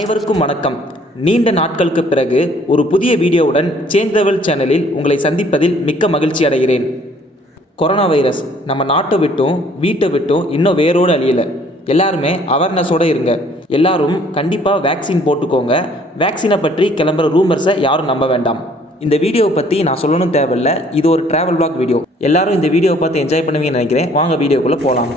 அனைவருக்கும் வணக்கம். நீண்ட நாட்களுக்கு பிறகு ஒரு புதிய வீடியோவுடன் சேஞ்ச் த வேர்ல்ட் சேனலில் உங்களை சந்திப்பதில் மிக்க மகிழ்ச்சி அடைகிறேன். கொரோனா வைரஸ் நம்ம நாட்டை விட்டும் வீட்டை விட்டும் இன்னும் வேரோடு அழியலை. எல்லாருமே அவேர்னஸோடு இருங்க. எல்லாரும் கண்டிப்பாக வேக்சின் போட்டுக்கோங்க. வேக்சினை பற்றி கிளம்புற ரூமர்ஸை யாரும் நம்ப வேண்டாம். இந்த வீடியோவை பற்றி நான் சொல்லணும் தேவையில்லை. இது ஒரு ட்ராவல் vlog வீடியோ. எல்லாரும் இந்த வீடியோவை பார்த்து என்ஜாய் பண்ணுவீங்கன்னு நினைக்கிறேன். வாங்க வீடியோக்குள்ளே போகலாம்.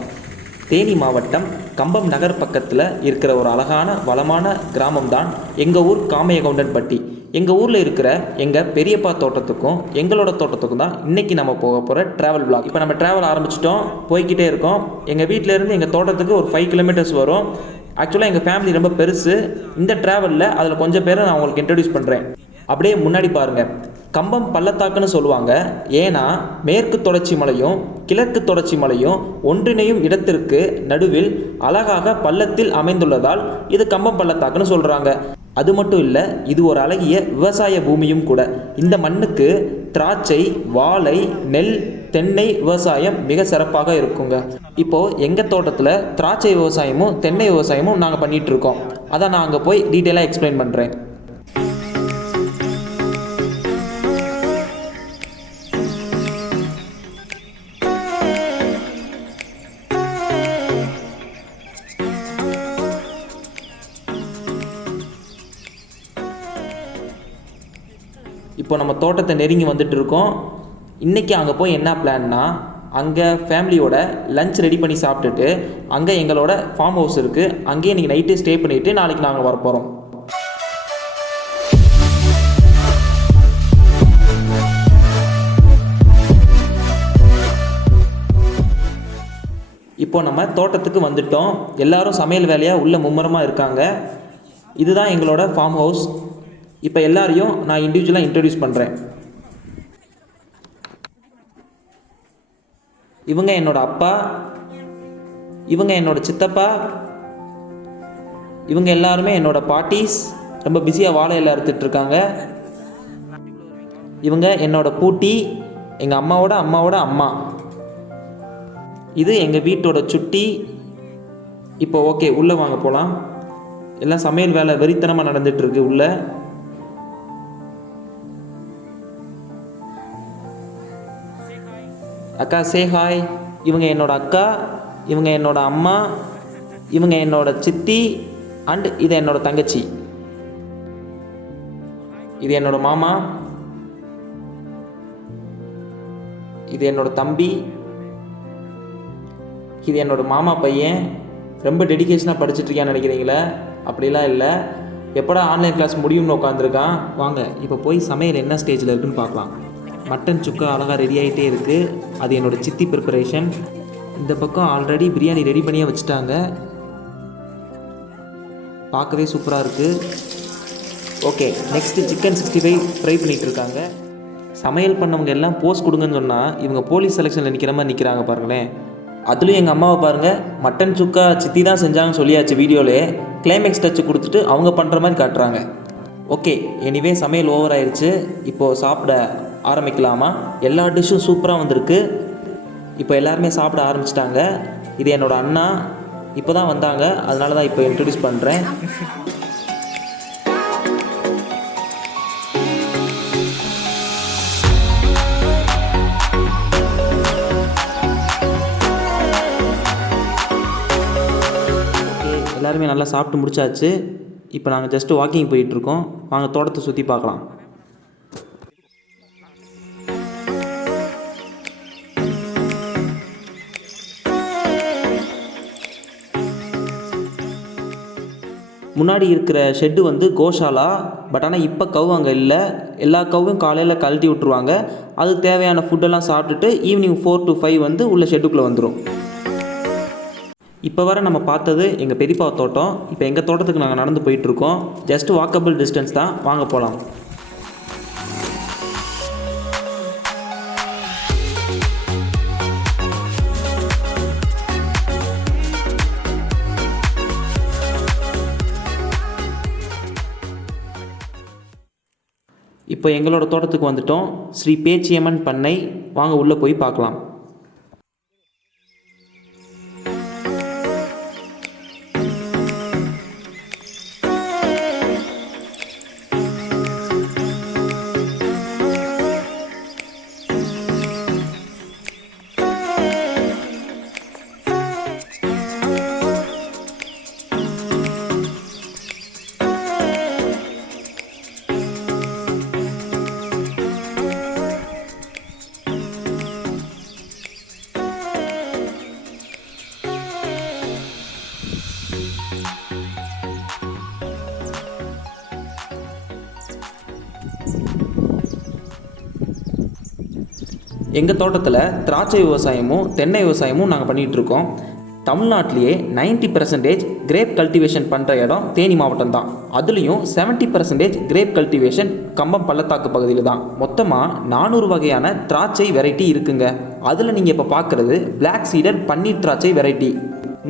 தேனி மாவட்டம் கம்பம் நகர் பக்கத்தில் இருக்கிற ஒரு அழகான வளமான கிராமம் தான் எங்கள் ஊர் காமயகவுண்டன்பட்டி. எங்கள் ஊரில் இருக்கிற எங்கள் பெரியப்பா தோட்டத்துக்கும் எங்களோட தோட்டத்துக்கும் தான் இன்றைக்கி நம்ம போக போகிற ட்ராவல் vlog. இப்போ நம்ம ட்ராவல் ஆரம்பிச்சிட்டோம், போய்கிட்டே இருக்கோம். எங்கள் வீட்டிலேருந்து எங்கள் தோட்டத்துக்கு ஒரு 5 கிலோமீட்டர்ஸ் வரும். ஆக்சுவலாக எங்கள் ஃபேமிலி ரொம்ப பெருசு. இந்த ட்ராவலில் அதில் கொஞ்சம் பேரை நான் உங்களுக்கு இன்ட்ரடியூஸ் பண்ணுறேன். அப்படியே முன்னாடி பாருங்கள், கம்பம் பள்ளத்தாக்குன்னு சொல்லுவாங்க. ஏன்னா மேற்கு தொடர்ச்சி மலையும் கிழக்கு தொடர்ச்சி மலையும் ஒன்றிணையும் இடத்திற்கு நடுவில் அழகாக பள்ளத்தில் அமைந்துள்ளதால் இது கம்பம் பள்ளத்தாக்குன்னு சொல்கிறாங்க. அது மட்டும் இல்லை, இது ஒரு அழகிய விவசாய பூமியும் கூட. இந்த மண்ணுக்கு திராட்சை, வாழை, நெல், தென்னை விவசாயம் மிக சிறப்பாக இருக்குங்க. இப்போது எங்கள் தோட்டத்தில் திராட்சை விவசாயமும் தென்னை விவசாயமும் நாங்கள் பண்ணிகிட்ருக்கோம். அதை நான் அங்கே போய் டீட்டெயிலாக எக்ஸ்பிளைன் பண்ணுறேன். இப்போ நம்ம தோட்டத்தை நெருங்கி வந்துட்டு இருக்கோம். இன்றைக்கி அங்கே போய் என்ன பிளான்னா, அங்கே ஃபேமிலியோட லஞ்ச் ரெடி பண்ணி சாப்பிட்டுட்டு அங்கே எங்களோட ஃபார்ம் ஹவுஸ் இருக்குது, அங்கேயே இன்றைக்கி நைட்டு ஸ்டே பண்ணிவிட்டு நாளைக்கு நாங்கள் வரப்போகிறோம். இப்போ நம்ம தோட்டத்துக்கு வந்துட்டோம். எல்லோரும் சமையல் வேலையாக உள்ள மும்முரமாக இருக்காங்க. இதுதான் எங்களோட ஃபார்ம் ஹவுஸ். இப்போ எல்லாரையும் நான் இண்டிவிஜுவலாக இன்ட்ரடியூஸ் பண்ணுறேன். இவங்க என்னோட அப்பா, இவங்க என்னோட சித்தப்பா, இவங்க எல்லாருமே என்னோட பாட்டிஸ். ரொம்ப பிஸியாக வாழை எல்லாம் அறுத்துட்ருக்காங்க. இவங்க என்னோட பூட்டி, எங்கள் அம்மாவோட அம்மா. இது எங்கள் வீட்டோட சுட்டி. இப்போ ஓகே, உள்ளே வாங்க போகலாம். எல்லாம் சமையல் வேலை வெறித்தனமாக நடந்துகிட்ருக்கு உள்ளே. அக்கா சே ஹாய். இவங்க என்னோட அக்கா, இவங்க என்னோட அம்மா, இவங்க என்னோட சித்தி அண்ட் இது என்னோட தங்கச்சி. இது என்னோட மாமா, இது என்னோட தம்பி, இது என்னோட மாமா பையன். ரொம்ப டெடிகேஷனாக படிச்சுட்ருக்கான்னு நினைக்கிறீங்களே? அப்படிலாம் இல்லை, எப்படா ஆன்லைன் கிளாஸ் முடியும்னு உட்காந்துருக்கான். வாங்க இப்போ போய் சமையல் என்ன ஸ்டேஜில் இருக்குதுன்னு பார்க்கலாம். மட்டன் சுக்கா அழகாக ரெடி ஆகிட்டே இருக்குது. அது என்னோடய சித்தி ப்ரிப்பரேஷன். இந்த பக்கம் ஆல்ரெடி பிரியாணி ரெடி பண்ணியே வச்சுட்டாங்க. பார்க்கவே சூப்பராக இருக்குது. ஓகே, நெக்ஸ்ட்டு சிக்கன் 65 ஃப்ரை பண்ணிகிட்ருக்காங்க. சமையல் பண்ணவங்க எல்லாம் போஸ்ட் கொடுங்கன்னு சொன்னால் இவங்க போலீஸ் செலெக்ஷனில் நிற்கிற மாதிரி நிற்கிறாங்க பாருங்களேன். அதுலேயும் எங்கள் அம்மாவை பாருங்கள், மட்டன் சுக்கா சித்தி தான் செஞ்சாங்கன்னு சொல்லியாச்சு வீடியோவிலே. கிளைமேக்ஸ் டச்சு கொடுத்துட்டு அவங்க பண்ணுற மாதிரி காட்டுறாங்க. ஓகே, எனிவே சமையல் ஓவர் ஆயிடுச்சு. இப்போது சாப்பிட ஆரம்பிக்கலாமா? எல்லா டிஷ்ஷும் சூப்பராக வந்திருக்கு. இப்போ எல்லாருமே சாப்பிட ஆரம்பிச்சிட்டாங்க. இது என்னோடய அண்ணா, இப்போ தான் வந்தாங்க, அதனால தான் இப்போ இன்ட்ரடியூஸ் பண்ணுறேன். எல்லாருமே நல்லா சாப்பிட்டு முடிச்சாச்சு. இப்போ நாங்கள் ஜஸ்ட்டு வாக்கிங் போயிட்டுருக்கோம். வாங்க தோட்டத்தை சுற்றி பார்க்கலாம். முன்னாடி இருக்கிற ஷெட்டு வந்து கோஷாலா. பட் ஆனால் இப்போ கவு அங்கே இல்லை. எல்லா கவ்வும் காலையில் கழட்டி விட்ருவாங்க. அதுக்கு தேவையான ஃபுட்டெல்லாம் சாப்பிட்டுட்டு ஈவினிங் 4 to 5 வந்து உள்ள ஷெட்டுக்குள்ளே வந்துடும். இப்போ வர நம்ம பார்த்தது எங்கள் பெரியப்பா தோட்டம். இப்போ எங்கள் தோட்டத்துக்கு நாங்கள் நடந்து போயிட்டுருக்கோம். ஜஸ்ட் வாக்கபிள் டிஸ்டன்ஸ் தான். வாங்க போகலாம். இப்போ எங்களோட தோட்டத்துக்கு வந்துட்டோம். ஸ்ரீ பேச்சியம்மன் பண்ணை. வாங்க உள்ளே போய் பார்க்கலாம். எங்கள் தோட்டத்தில் திராட்சை விவசாயமும் தென்னை விவசாயமும் நாங்கள் பண்ணிகிட்ருக்கோம். தமிழ்நாட்டிலேயே 90% கிரேப் கல்டிவேஷன் பண்ணுற இடம் தேனி மாவட்டம் தான். அதுலேயும் 70% கிரேப் கல்டிவேஷன் கம்பம் பள்ளத்தாக்கு பகுதியில் தான். மொத்தமாக 400 வகையான திராட்சை வெரைட்டி இருக்குங்க. அதில் நீங்கள் இப்போ பார்க்குறது பிளாக் சீடர் பன்னீர் திராட்சை வெரைட்டி.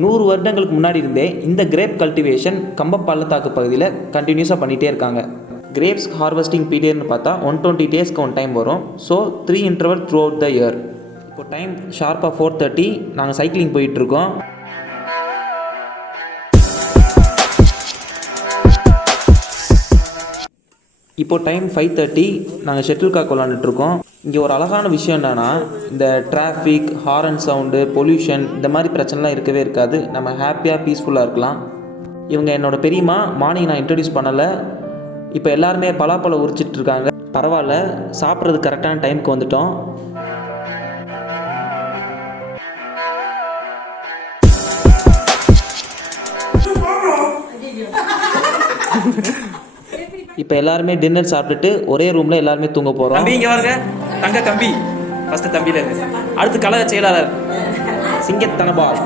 100 வருடங்களுக்கு முன்னாடி இருந்தே இந்த கிரேப் கல்டிவேஷன் கம்பம் பள்ளத்தாக்கு பகுதியில் கண்டினியூஸாக பண்ணிகிட்டே இருக்காங்க. கிரேப்ஸ் ஹார்வெஸ்டிங் பீரியட்னு பார்த்தா 120 டேஸ்க்கு ஒன் டைம் வரும். So 3 interval through out the year. இப்போ டைம் ஷார்ப்பாக 4:30. நாங்கள் சைக்கிளிங் போயிட்டுருக்கோம். இப்போ டைம் 5:30. நாங்கள் ஷட்டில் காக் விளாண்டுட்ருக்கோம். இங்கே ஒரு அழகான விஷயம் என்னென்னா, இந்த டிராஃபிக், ஹாரன் சவுண்டு, பொல்யூஷன் இந்த மாதிரி பிரச்சனைலாம் இருக்கவே இருக்காது. நம்ம ஹாப்பியாக பீஸ்ஃபுல்லாக இருக்கலாம். இவங்க என்னோட பெரியம்மா. மார்னிங் நான் இன்ட்ரடியூஸ் பண்ணலை. இப்போ எல்லாருமே பலாப்பழம் உரிச்சிட்ருக்காங்க. பரவாயில்ல, சாப்பிட்றது கரெக்டான டைமுக்கு வந்துட்டோம். இப்போ எல்லாருமே டின்னர் சாப்பிட்டுட்டு ஒரே ரூமில் எல்லாருமே தூங்க போகிறோம். தம்பி இங்கே வாருங்க. தங்க கம்பி ஃபஸ்ட்டு தம்பியில் இருக்கு. அடுத்து கழக செயலாளர் சிங்கத்தனபால்.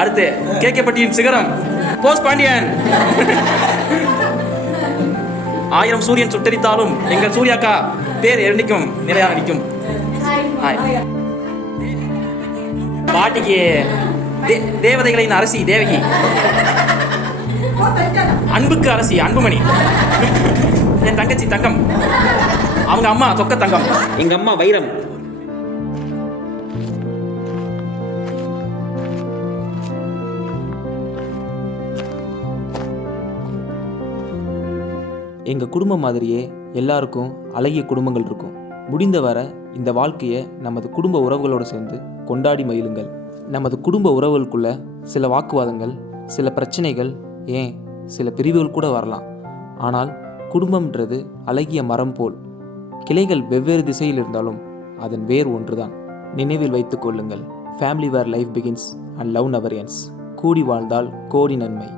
அடுத்து கேகேப்பட்டியின் சிகரம் போஸ் பாண்டியன். 1000 சூரியன் சுட்டரித்தாலும் எங்கள் சூர்யாக்கா பேர் என்னைக்கும் நிலையாக நிற்கும். பாட்டிக்கு தேவதைகளின் அரசி தேவகி, அன்புக்கு அரசி அன்புமணி, என் தங்கச்சி தங்கம், அவங்க அம்மா சொக்க தங்கம், எங்க அம்மா வைரம். எங்கள் குடும்பம் மாதிரியே எல்லாருக்கும் அழகிய குடும்பங்கள் இருக்கும். முடிந்தவரை இந்த வாழ்க்கையை நமது குடும்ப உறவுகளோடு சேர்ந்து கொண்டாடி மகிழுங்கள். நமது குடும்ப உறவுகளுக்குள்ள சில வாக்குவாதங்கள், சில பிரச்சனைகள், ஏன் சில பிரிவுகள் கூட வரலாம். ஆனால் குடும்பம்ன்றது அழகிய மரம் போல். கிளைகள் வெவ்வேறு திசையில் இருந்தாலும் அதன் வேர் ஒன்றுதான். நினைவில் வைத்துக் கொள்ளுங்கள். Family where life begins and love never ends. கூடி வாழ்ந்தால் கோடி நன்மை.